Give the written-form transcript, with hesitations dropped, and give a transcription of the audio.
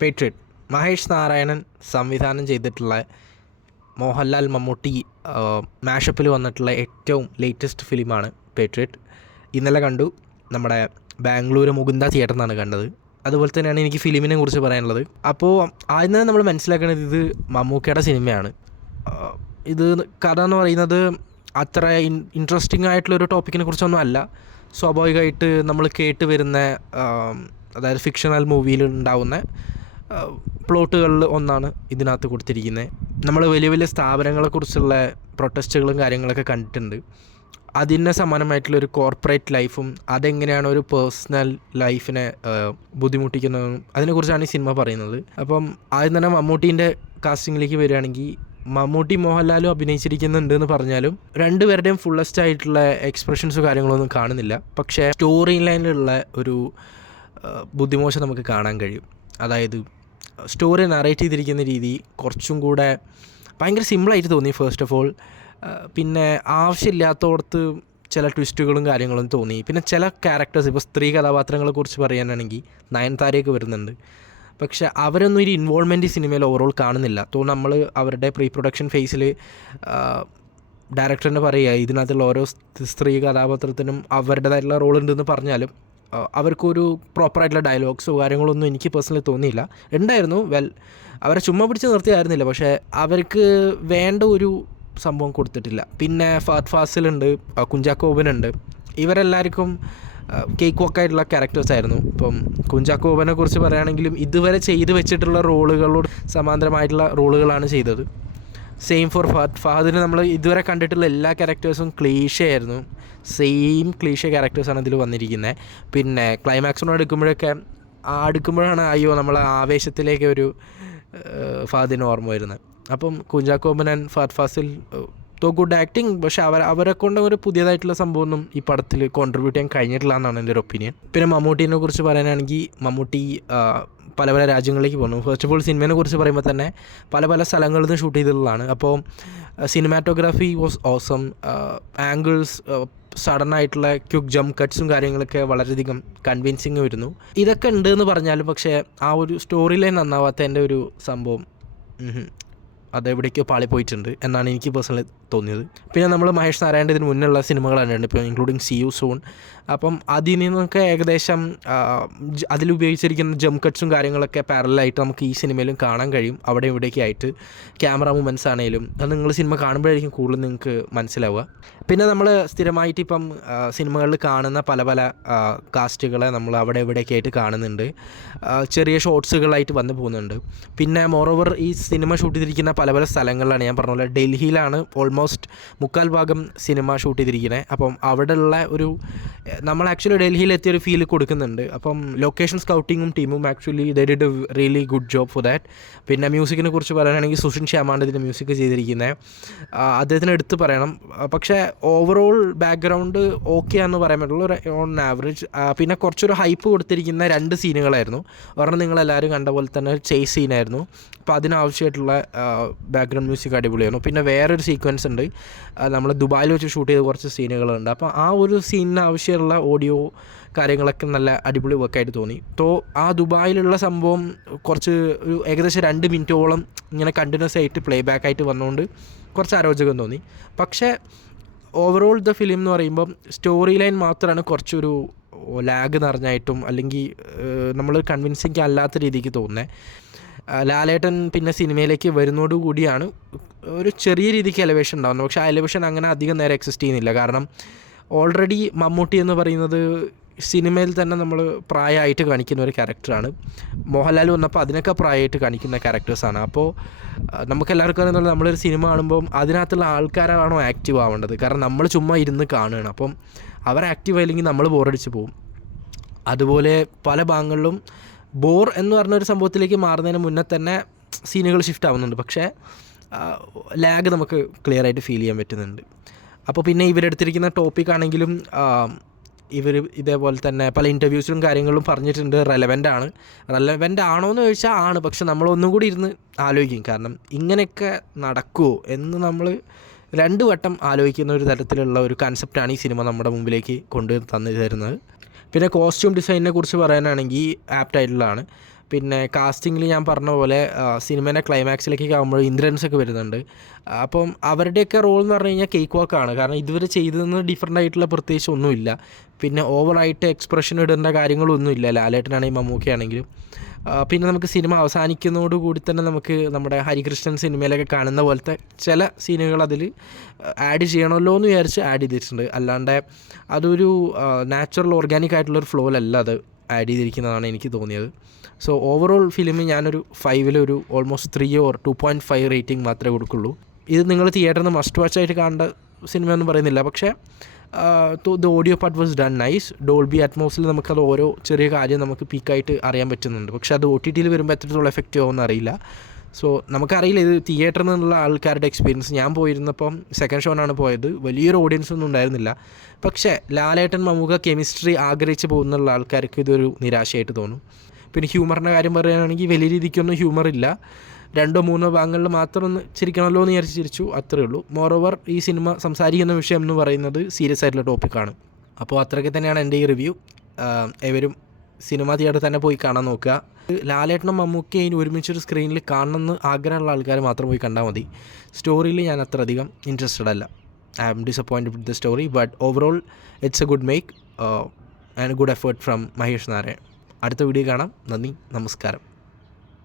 Patriot Mahesh Narayanan സംവിധാനം ചെയ്തിട്ടുള്ള മോഹൻലാൽ മമ്മൂട്ടി മാഷപ്പിൽ വന്നിട്ടുള്ള ഏറ്റവും ലേറ്റസ്റ്റ് ഫിലിമാണ് പേട്രിയറ്റ്. ഇന്നലെ കണ്ടു. നമ്മുടെ ബാംഗ്ലൂർ മുകുന്ദ തിയേറ്ററിൽ നിന്നാണ് കണ്ടത്. അതുപോലെ തന്നെയാണ് എനിക്ക് ഫിലിമിനെ കുറിച്ച് പറയാനുള്ളത്. അപ്പോൾ ആദ്യം തന്നെ നമ്മൾ മനസ്സിലാക്കുന്നത് ഇത് മമ്മൂക്കയുടെ സിനിമയാണ്. ഇത് കഥ എന്ന് പറയുന്നത് അത്ര ഇൻട്രസ്റ്റിംഗ് ആയിട്ടുള്ളൊരു ടോപ്പിക്കിനെ കുറിച്ചൊന്നും അല്ല. സ്വാഭാവികമായിട്ട് നമ്മൾ കേട്ട് വരുന്ന അതായത് ഫിക്ഷണൽ മൂവിയിൽ ഉണ്ടാവുന്ന പ്ലോട്ടുകളിൽ ഒന്നാണ് ഇതിനകത്ത് കൊടുത്തിരിക്കുന്നത്. നമ്മൾ വലിയ വലിയ സ്ഥാപനങ്ങളെക്കുറിച്ചുള്ള പ്രൊട്ടസ്റ്റുകളും കാര്യങ്ങളൊക്കെ കണ്ടിട്ടുണ്ട്. അതിന് സമാനമായിട്ടുള്ളൊരു കോർപ്പറേറ്റ് ലൈഫും അതെങ്ങനെയാണ് ഒരു പേഴ്സണൽ ലൈഫിനെ ബുദ്ധിമുട്ടിക്കുന്നതും അതിനെക്കുറിച്ചാണ് ഈ സിനിമ പറയുന്നത്. അപ്പം ആദ്യം തന്നെ മമ്മൂട്ടീൻ്റെ കാസ്റ്റിങ്ങിലേക്ക് വരികയാണെങ്കിൽ മമ്മൂട്ടി മോഹൻലാലും അഭിനയിച്ചിരിക്കുന്നുണ്ട് എന്ന് പറഞ്ഞാലും രണ്ടുപേരുടെയും ഫുള്ളസ്റ്റ് ആയിട്ടുള്ള എക്സ്പ്രഷൻസും കാര്യങ്ങളൊന്നും കാണുന്നില്ല. പക്ഷേ സ്റ്റോറി ലൈനിലുള്ള ഒരു ബുദ്ധിമോശം നമുക്ക് കാണാൻ കഴിയും. അതായത് സ്റ്റോറി നറേറ്റ് ചെയ്തിരിക്കുന്ന രീതി കുറച്ചും കൂടെ ഭയങ്കര സിമ്പിളായിട്ട് തോന്നി ഫസ്റ്റ് ഓഫ് ഓൾ. പിന്നെ ആവശ്യമില്ലാത്തടത്ത് ചില ട്വിസ്റ്റുകളും കാര്യങ്ങളും തോന്നി. പിന്നെ ചില ക്യാരക്ടേഴ്സ്, ഇപ്പോൾ സ്ത്രീ കഥാപാത്രങ്ങളെക്കുറിച്ച് പറയാനാണെങ്കിൽ നയൻതാരയൊക്കെ വരുന്നുണ്ട്. പക്ഷെ അവരൊന്നും ഒരു ഇൻവോൾവ്മെൻറ്റ് ഈ സിനിമയിൽ ഓവറോൾ കാണുന്നില്ല. നമ്മൾ അവരുടെ പ്രീ പ്രൊഡക്ഷൻ ഫേസിൽ ഡയറക്ടറിന് പറയുക ഇതിനകത്തുള്ള ഓരോ സ്ത്രീ കഥാപാത്രത്തിനും അവരുടേതായിട്ടുള്ള റോൾ ഉണ്ടെന്ന് പറഞ്ഞാലും അവർക്കൊരു പ്രോപ്പറായിട്ടുള്ള ഡയലോഗ്സോ കാര്യങ്ങളൊന്നും എനിക്ക് പേഴ്സണലി തോന്നിയില്ല. ഉണ്ടായിരുന്നു, അവരെ ചുമ്മാ പിടിച്ച് നിർത്തിയായിരുന്നില്ല, പക്ഷേ അവർക്ക് വേണ്ട ഒരു സംഭവം കൊടുത്തിട്ടില്ല. പിന്നെ ഫഹദ് ഫാസിലുണ്ട്, കുഞ്ചാക്കോ ബോബനുണ്ട്. ഇവരെല്ലാവർക്കും കേക്ക് വോക്കായിട്ടുള്ള ക്യാരക്ടേഴ്സ് ആയിരുന്നു. ഇപ്പം കുഞ്ചാക്കോ ബോബനെ കുറിച്ച് പറയുകയാണെങ്കിലും ഇതുവരെ ചെയ്ത് വെച്ചിട്ടുള്ള റോളുകളോട് സമാന്തരമായിട്ടുള്ള റോളുകളാണ് ചെയ്തത്. സെയിം ഫോർ ഫഹദിന് നമ്മൾ ഇതുവരെ കണ്ടിട്ടുള്ള എല്ലാ ക്യാരക്ടേഴ്സും ക്ലീഷയായിരുന്നു. സെയിം ക്ലീഷ ക്യാരക്ടേഴ്സാണ് ഇതിൽ വന്നിരിക്കുന്നത്. പിന്നെ ക്ലൈമാക്സിനോട് അടുക്കുമ്പോഴാണ് അയ്യോ നമ്മളെ ആവേശത്തിലേക്ക് ഒരു ഫഹദിന് ഓർമ്മ വരുന്നത്. അപ്പം Kunchacko Boban and Fahadh Faasil good acting, പക്ഷേ അവരെ കൊണ്ട് ഒരു പുതിയതായിട്ടുള്ള സംഭവമൊന്നും ഈ പടത്തിൽ കോൺട്രിബ്യൂട്ട് ചെയ്യാൻ കഴിഞ്ഞിട്ടില്ല എന്നാണ് എൻ്റെ ഒരു ഒപ്പീനിയൻ. പിന്നെ മമ്മൂട്ടീനെ കുറിച്ച് പറയാനാണെങ്കിൽ മമ്മൂട്ടി പല പല രാജ്യങ്ങളിലേക്ക് പോകുന്നു. ഫസ്റ്റ് ഓഫ് ഓൾ സിനിമയെ കുറിച്ച് പറയുമ്പോൾ തന്നെ പല പല സ്ഥലങ്ങളിൽ നിന്ന് ഷൂട്ട് ചെയ്തിട്ടുള്ളതാണ്. അപ്പോൾ സിനിമാറ്റോഗ്രാഫി വാസ് ഓസം, ആംഗിൾസ്, സഡനായിട്ടുള്ള ക്വിക്ക് ജംപ് കട്ട്സും കാര്യങ്ങളൊക്കെ വളരെയധികം കൺവിൻസിങ് വരുന്നു. ഇതൊക്കെ ഉണ്ട് എന്ന് പറഞ്ഞാലും പക്ഷേ ആ ഒരു സ്റ്റോറി ലൈൻ നന്നാവാത്തതിൻ്റെ ഒരു സംഭവം അതെവിടേക്കോ പാളിപ്പോയിട്ടുണ്ട് എന്നാണ് എനിക്ക് പേഴ്സണലി തോന്നിയത്. പിന്നെ നമ്മൾ മഹേഷ് നാരായണൻ്റെ ഇതിന് മുന്നുള്ള സിനിമകൾ കണ്ടിട്ടുണ്ട്, ഇപ്പോൾ ഇൻക്ലൂഡിങ് സി യു സൂൺ. അപ്പം അതിൽ നിന്നൊക്കെ ഏകദേശം അതിലുപയോഗിച്ചിരിക്കുന്ന ജംപ് കട്ട്സും കാര്യങ്ങളൊക്കെ പാരലായിട്ട് നമുക്ക് ഈ സിനിമയിലും കാണാൻ കഴിയും. അവിടെ ഇവിടേക്ക് ആയിട്ട് ക്യാമറ മൂവ്മെൻറ്റ്സ് ആണെങ്കിലും അത് നിങ്ങൾ സിനിമ കാണുമ്പോഴായിരിക്കും കൂടുതൽ നിങ്ങൾക്ക് മനസ്സിലാവുക. പിന്നെ നമ്മൾ സ്ഥിരമായിട്ട് ഇപ്പം സിനിമകളിൽ കാണുന്ന പല പല കാസ്റ്റുകളെ നമ്മൾ അവിടെ ഇവിടേക്ക് ആയിട്ട് കാണുന്നുണ്ട്. ചെറിയ ഷോർട്സുകളായിട്ട് വന്നു പോകുന്നുണ്ട്. പിന്നെ മോറോവർ ഈ സിനിമ ഷൂട്ട് ചെയ്തിരിക്കുന്ന പല പല സ്ഥലങ്ങളിലാണ്. ഞാൻ പറഞ്ഞ പോലെ ഡൽഹിയിലാണ് ഓൾമോസ്റ്റ് 3/4 ഭാഗം സിനിമ ഷൂട്ട് ചെയ്തിരിക്കുന്നത്. അപ്പം അവിടെയുള്ള ഒരു നമ്മൾ ആക്ച്വലി ഡൽഹിയിലെത്തിയൊരു ഫീൽ കൊടുക്കുന്നുണ്ട്. അപ്പം ലൊക്കേഷൻ സ്കൗട്ടിങ്ങും ടീമും actually they did A really good job for that. പിന്നെ മ്യൂസിക്കിനെ കുറിച്ച് പറയുകയാണെങ്കിൽ സുഷിൻ ശ്യാമാണ് ഇതിൻ്റെ മ്യൂസിക് ചെയ്തിരിക്കുന്നത്. അദ്ദേഹത്തിന് എടുത്ത് പറയണം. പക്ഷേ ഓവറോൾ ബാക്ക്ഗ്രൗണ്ട് ഓക്കെ എന്ന് പറയാൻ പറ്റുള്ളൂ, ഓൺ ആവറേജ്. പിന്നെ കുറച്ചൊരു ഹൈപ്പ് കൊടുത്തിരിക്കുന്ന 2 സീനുകളായിരുന്നു. ഒരെണ്ണം നിങ്ങളെല്ലാവരും കണ്ട പോലെ തന്നെ ചേസ് സീനായിരുന്നു. അപ്പോൾ അതിനാവശ്യമായിട്ടുള്ള ബാക്ക്ഗ്രൗണ്ട് മ്യൂസിക് അടിപൊളിയായിരുന്നു. പിന്നെ വേറൊരു സീക്വൻസ് ഉണ്ട്, നമ്മൾ ദുബായിൽ വെച്ച് ഷൂട്ട് ചെയ്ത കുറച്ച് സീനുകളുണ്ട്. അപ്പോൾ ആ ഒരു സീനിന് ആവശ്യമുള്ള ഓഡിയോ കാര്യങ്ങളൊക്കെ നല്ല അടിപൊളി വർക്കായിട്ട് തോന്നി. ആ ദുബായിലുള്ള സംഭവം കുറച്ച് ഒരു ഏകദേശം 2 മിനിറ്റോളം ഇങ്ങനെ കണ്ടിന്യൂസ് ആയിട്ട് പ്ലേ ബാക്ക് ആയിട്ട് വന്നുകൊണ്ട് കുറച്ച് അരോചകം തോന്നി. പക്ഷേ ഓവറോൾ ദ ഫിലിം എന്ന് പറയുമ്പം സ്റ്റോറി ലൈൻ മാത്രമാണ് കുറച്ചൊരു ലാഗ് നിറഞ്ഞായിട്ടും അല്ലെങ്കിൽ നമ്മൾ കൺവിൻസിങ് അല്ലാത്ത രീതിക്ക് തോന്നുന്നത്. ലാലേട്ടൻ പിന്നെ സിനിമയിലേക്ക് വരുന്നതോടുകൂടിയാണ് ഒരു ചെറിയ രീതിക്ക് എലവേഷൻ ഉണ്ടാകുന്നത്. പക്ഷേ ആ എലവേഷൻ അങ്ങനെ അധികം നേരം എക്സിസ്റ്റ് ചെയ്യുന്നില്ല. കാരണം ഓൾറെഡി മമ്മൂട്ടി എന്ന് പറയുന്നത് സിനിമയിൽ തന്നെ നമ്മൾ പ്രായമായിട്ട് കാണിക്കുന്ന ഒരു ക്യാരക്ടറാണ്. മോഹൻലാൽ വന്നപ്പോൾ അതിനൊക്കെ പ്രായമായിട്ട് കാണിക്കുന്ന ക്യാരക്ടേഴ്സാണ്. അപ്പോൾ നമുക്കെല്ലാവർക്കും അറിയുന്നത് നമ്മളൊരു സിനിമ കാണുമ്പം അതിനകത്തുള്ള ആൾക്കാരാണോ ആക്റ്റീവ് ആവേണ്ടത്. കാരണം നമ്മൾ ചുമ്മാ ഇരുന്ന് കാണുകയാണ്. അപ്പം അവർ ആക്റ്റീവ് ആയില്ലെങ്കിൽ നമ്മൾ ബോറടിച്ച് പോകും. അതുപോലെ പല ഭാഗങ്ങളിലും ബോർ എന്ന് പറഞ്ഞൊരു സംഭവത്തിലേക്ക് മാറുന്നതിന് മുന്നേ തന്നെ സീനുകൾ ഷിഫ്റ്റ് ആവുന്നുണ്ട്. പക്ഷേ ലാഗ് നമുക്ക് ക്ലിയർ ആയിട്ട് ഫീൽ ചെയ്യാൻ പറ്റുന്നുണ്ട്. അപ്പോൾ പിന്നെ ഇവരെടുത്തിരിക്കുന്ന ടോപ്പിക്കാണെങ്കിലും ഇവർ ഇതേപോലെ തന്നെ പല ഇൻ്റർവ്യൂസിലും കാര്യങ്ങളും പറഞ്ഞിട്ടുണ്ട് റെലവൻ്റ് ആണോ എന്ന് ചോദിച്ചാൽ ആണ്. പക്ഷെ നമ്മളൊന്നും കൂടി ഇരുന്ന് ആലോചിക്കും. കാരണം ഇങ്ങനെയൊക്കെ നടക്കുമോ എന്ന് നമ്മൾ 2 വട്ടം ആലോചിക്കുന്ന ഒരു തരത്തിലുള്ള ഒരു കൺസെപ്റ്റാണ് ഈ സിനിമ നമ്മുടെ മുമ്പിലേക്ക് തരുന്നത്. പിന്നെ കോസ്റ്റ്യൂം ഡിസൈനിനെ കുറിച്ച് പറയാനാണെങ്കിൽ ആപ്റ്റായിട്ടുള്ളതാണ്. പിന്നെ കാസ്റ്റിങ്ങിൽ ഞാൻ പറഞ്ഞ പോലെ സിനിമേൻ്റെ ക്ലൈമാക്സിലേക്കൊക്കെ ആകുമ്പോൾ ഇന്ദ്രൻസ് ഒക്കെ വരുന്നുണ്ട്. അപ്പം അവരുടെയൊക്കെ റോൾ എന്ന് പറഞ്ഞു കഴിഞ്ഞാൽ കേക്ക് വാക്കാണ്. കാരണം ഇതുവരെ ചെയ്തതെന്ന് ഡിഫറെൻ്റ് ആയിട്ടുള്ള പ്രത്യേകിച്ച് ഒന്നുമില്ല. പിന്നെ ഓവറായിട്ട് എക്സ്പ്രഷൻ ഇടേണ്ട കാര്യങ്ങളൊന്നുമില്ല ലാലേട്ടനാണെങ്കിലും മമ്മൂക്കയാണെങ്കിലും. പിന്നെ നമുക്ക് സിനിമ അവസാനിക്കുന്നതോടുകൂടി തന്നെ നമുക്ക് നമ്മുടെ ഹരികൃഷ്ണൻ സിനിമയിലൊക്കെ കാണുന്ന പോലത്തെ ചില സീനുകൾ അതിൽ ആഡ് ചെയ്യണമല്ലോ എന്ന് വിചാരിച്ച് ആഡ് ചെയ്തിട്ടുണ്ട്. അല്ലാണ്ട് അതൊരു നാച്ചുറൽ ഓർഗാനിക് ആയിട്ടുള്ളൊരു ഫ്ലോയിലല്ല അത് ആഡ് ചെയ്തിരിക്കുന്നതാണ് എനിക്ക് തോന്നിയത്. സോ ഓവറോൾ ഫിലിം ഞാനൊരു 5 ഓൾമോസ്റ്റ് 3 or 2.5 റേറ്റിംഗ് മാത്രമേ കൊടുക്കുള്ളൂ. ഇത് നിങ്ങൾ തിയേറ്ററിൽ നിന്ന് മസ്റ്റ് വാച്ച് ആയിട്ട് കാണേണ്ട സിനിമയൊന്നും പറയുന്നില്ല. പക്ഷേ the audio part was done nice. Dolby അറ്റ്മോസിൽ നമുക്കത് ഓരോ ചെറിയ കാര്യം നമുക്ക് പീക്കായിട്ട് അറിയാൻ പറ്റുന്നുണ്ട്. പക്ഷേ അത് OTT വരുമ്പോൾ എത്രത്തോളം എഫക്റ്റീവ് ആവുമെന്ന് അറിയില്ല. സോ നമുക്കറിയില്ല ഇത് തിയേറ്ററിൽ നിന്നുള്ള ആൾക്കാരുടെ എക്സ്പീരിയൻസ്. ഞാൻ പോയിരുന്നപ്പം സെക്കൻഡ് ഷോനാണ് പോയത്. വലിയൊരു ഓഡിയൻസ് ഒന്നും ഉണ്ടായിരുന്നില്ല. പക്ഷേ ലാലേട്ടൻ മമ്മൂക്ക കെമിസ്ട്രി ആഗ്രഹിച്ച് പോകുന്നുള്ള ആൾക്കാർക്ക് ഇതൊരു നിരാശയായിട്ട് തോന്നും. പിന്നെ ഹ്യൂമറിൻ്റെ കാര്യം പറയുകയാണെങ്കിൽ വലിയ രീതിക്കൊന്നും ഹ്യൂമറില്ല. 2-3 ഭാഗങ്ങളിൽ മാത്രം ഒന്ന് ചിരിക്കണമല്ലോ എന്ന് വിചാരിച്ച് ചിരിച്ചു, അത്രയേ ഉള്ളൂ. മോറോവർ ഈ സിനിമ സംസാരിക്കുന്ന വിഷയം എന്ന് പറയുന്നത് സീരിയസ് ആയിട്ടുള്ള ടോപ്പിക്കാണ്. അപ്പോൾ അത്രയ്ക്ക് തന്നെയാണ് എൻ്റെ ഈ റിവ്യൂ. ഏവരും സിനിമ തിയേറ്ററിൽ തന്നെ പോയി കാണാൻ നോക്കുക. ലാലേട്ടനും മമ്മൂക്കയും ഒരുമിച്ചൊരു സ്ക്രീനിൽ കാണണമെന്ന് ആഗ്രഹമുള്ള ആൾക്കാർ മാത്രം പോയി കണ്ടാൽ മതി. സ്റ്റോറിയിൽ ഞാൻ അത്ര അധികം ഇൻട്രസ്റ്റഡ് അല്ല. I am disappointed with the story, but overall it's a good make and good effort from Mahesh Narayan. അടുത്ത വീഡിയോ കാണാം. നന്ദി, നമസ്കാരം.